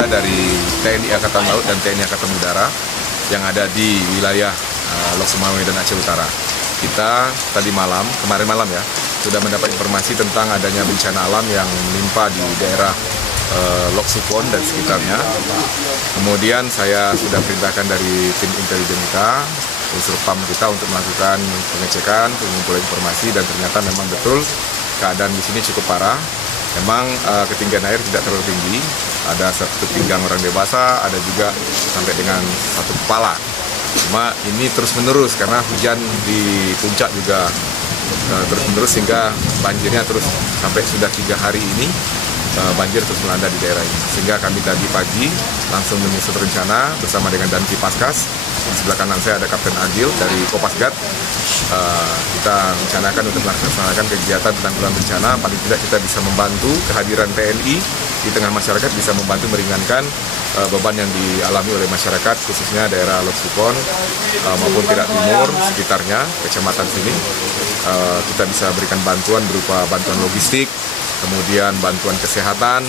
kita dari TNI Angkatan Laut dan TNI Angkatan Udara yang ada di wilayah Lok Sumawe dan Aceh Utara. Kita kemarin malam ya, sudah mendapat informasi tentang adanya bencana alam yang menimpa di daerah Lok Supon dan sekitarnya. Kemudian saya sudah perintahkan dari tim intelijen kita, unsur PAM kita untuk melakukan pengecekan, pengumpulan informasi, dan ternyata memang betul keadaan di sini cukup parah. Memang ketinggian air tidak terlalu tinggi, ada satu pinggang orang dewasa, ada juga sampai dengan satu kepala. Cuma ini terus-menerus karena hujan di puncak juga terus-menerus sehingga banjirnya terus sampai sudah 3 hari ini banjir terus melanda di daerah ini. Sehingga kami tadi pagi langsung menyusun rencana bersama dengan Danki Paskas. Di sebelah kanan saya ada Kapten Agil dari Kopasgat. Kita rencanakan untuk melaksanakan kegiatan penanggulangan bencana. Paling tidak kita bisa membantu kehadiran TNI di tengah masyarakat, bisa membantu meringankan beban yang dialami oleh masyarakat, khususnya daerah Lok Supon maupun Tirak Timur sekitarnya, kecamatan sini. Kita bisa berikan bantuan berupa bantuan logistik, kemudian bantuan kesehatan,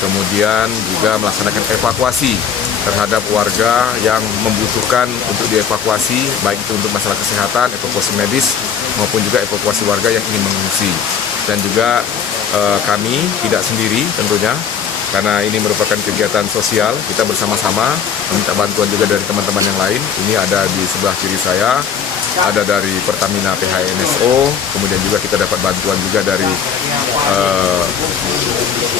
kemudian juga melaksanakan evakuasi terhadap warga yang membutuhkan untuk dievakuasi, baik itu untuk masalah kesehatan, evakuasi medis, maupun juga evakuasi warga yang ingin mengungsi. Dan juga kami tidak sendiri tentunya, karena ini merupakan kegiatan sosial, kita bersama-sama meminta bantuan juga dari teman-teman yang lain. Ini ada di sebelah kiri saya, ada dari Pertamina PHNSO, kemudian juga kita dapat bantuan juga dari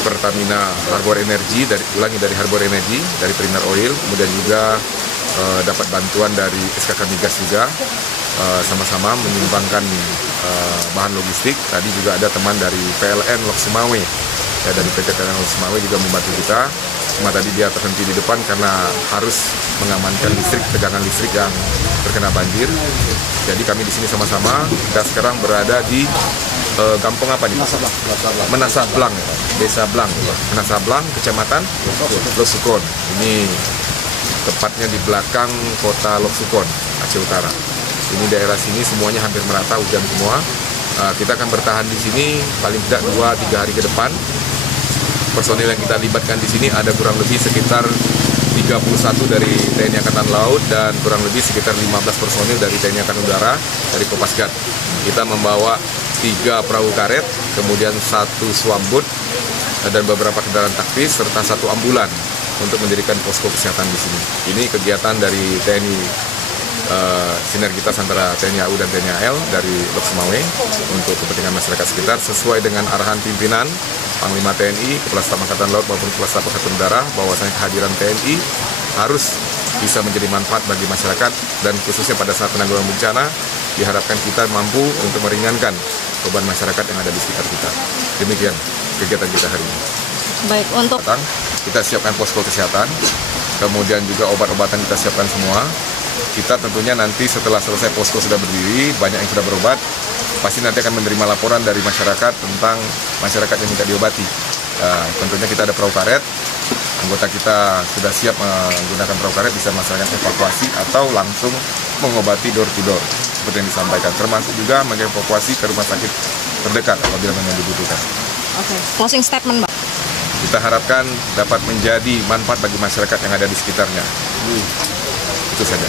Pertamina Harbor Energy, dari Harbor Energy, dari Primer Oil, kemudian juga dapat bantuan dari SKK Migas juga, sama-sama menyumbangkan bahan logistik. Tadi juga ada teman dari PLN Lok Sumawe, ya, dari PT PLN Lok Sumawe juga membantu kita. Cuma tadi dia terhenti di depan karena harus mengamankan tegangan listrik yang terkena banjir. Jadi kami di sini sama-sama. Kita sekarang berada di kampung apa nih? Menasah Blang, Desa Blang, Menasah Blang, Kecamatan Lok Supon. Ini tepatnya di belakang kota Lok Supon, Aceh Utara. Ini daerah sini semuanya hampir merata, hujan semua. Kita akan bertahan di sini paling tidak 2-3 hari ke depan. Personil yang kita libatkan di sini ada kurang lebih sekitar 31 dari TNI Angkatan Laut dan kurang lebih sekitar 15 personil dari TNI Angkatan Udara, dari Kopasgat. Kita membawa 3 perahu karet, kemudian 1 swambut dan beberapa kendaraan taktis serta 1 ambulan untuk mendirikan posko kesehatan di sini. Ini kegiatan dari TNI, sinergitas antara TNI AU dan TNI AL dari Lok Sumawe untuk kepentingan masyarakat sekitar, sesuai dengan arahan pimpinan Panglima TNI, Kepala Staf Angkatan Laut maupun Kepala Staf Angkatan Udara, bahwasanya kehadiran TNI harus bisa menjadi manfaat bagi masyarakat, dan khususnya pada saat penanggulangan bencana diharapkan kita mampu untuk meringankan beban masyarakat yang ada di sekitar kita. Demikian kegiatan kita hari ini. Baik, untuk kita siapkan posko kesehatan, kemudian juga obat-obatan kita siapkan semua. Kita tentunya nanti setelah selesai posko sudah berdiri, banyak yang sudah berobat, pasti nanti akan menerima laporan dari masyarakat tentang masyarakat yang minta diobati. Tentunya kita ada perahu karet, anggota kita sudah siap menggunakan perahu karet, bisa melaksanakan evakuasi atau langsung mengobati door to door seperti yang disampaikan, termasuk juga mengevakuasi ke rumah sakit terdekat apabila memang dibutuhkan. Oke, closing statement, Pak. Kita harapkan dapat menjadi manfaat bagi masyarakat yang ada di sekitarnya. Itu saja.